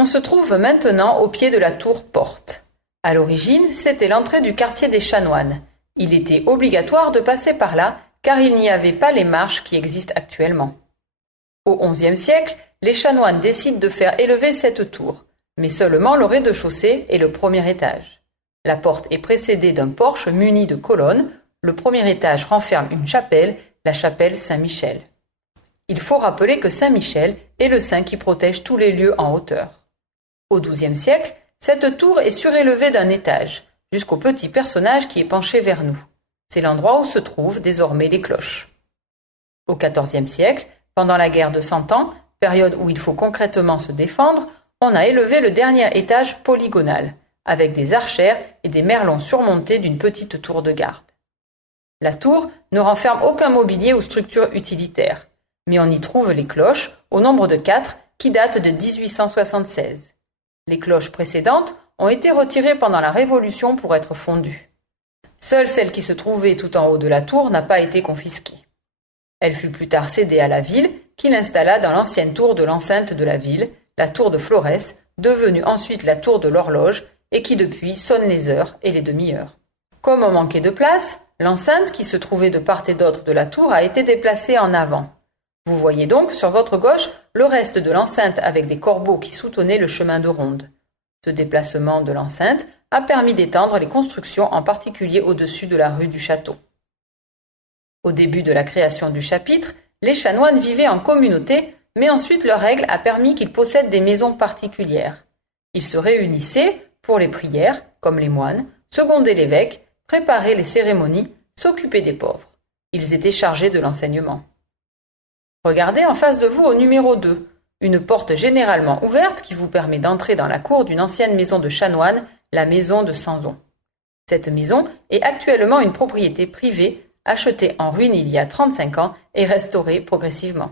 On se trouve maintenant au pied de la tour Porte. À l'origine, c'était l'entrée du quartier des chanoines. Il était obligatoire de passer par là, car il n'y avait pas les marches qui existent actuellement. Au XIe siècle, les chanoines décident de faire élever cette tour, mais seulement le rez-de-chaussée et le premier étage. La porte est précédée d'un porche muni de colonnes. Le premier étage renferme une chapelle, la chapelle Saint-Michel. Il faut rappeler que Saint-Michel est le saint qui protège tous les lieux en hauteur. Au XIIe siècle, cette tour est surélevée d'un étage, jusqu'au petit personnage qui est penché vers nous. C'est l'endroit où se trouvent désormais les cloches. Au XIVe siècle, pendant la guerre de Cent Ans, période où il faut concrètement se défendre, on a élevé le dernier étage polygonal, avec des archères et des merlons surmontés d'une petite tour de garde. La tour ne renferme aucun mobilier ou structure utilitaire, mais on y trouve les cloches, au nombre de 4, qui datent de 1876. Les cloches précédentes ont été retirées pendant la Révolution pour être fondues. Seule celle qui se trouvait tout en haut de la tour n'a pas été confisquée. Elle fut plus tard cédée à la ville, qui l'installa dans l'ancienne tour de l'enceinte de la ville, la tour de Florès, devenue ensuite la tour de l'horloge, et qui depuis sonne les heures et les demi-heures. Comme on manquait de place, l'enceinte qui se trouvait de part et d'autre de la tour a été déplacée en avant. Vous voyez donc sur votre gauche le reste de l'enceinte avec des corbeaux qui soutenaient le chemin de ronde. Ce déplacement de l'enceinte a permis d'étendre les constructions, en particulier au-dessus de la rue du Château. Au début de la création du chapitre, les chanoines vivaient en communauté, mais ensuite leur règle a permis qu'ils possèdent des maisons particulières. Ils se réunissaient pour les prières, comme les moines, seconder l'évêque, préparer les cérémonies, s'occuper des pauvres. Ils étaient chargés de l'enseignement. Regardez en face de vous au numéro 2, une porte généralement ouverte qui vous permet d'entrer dans la cour d'une ancienne maison de chanoines, la maison de Sanzon. Cette maison est actuellement une propriété privée, achetée en ruine il y a 35 ans et restaurée progressivement.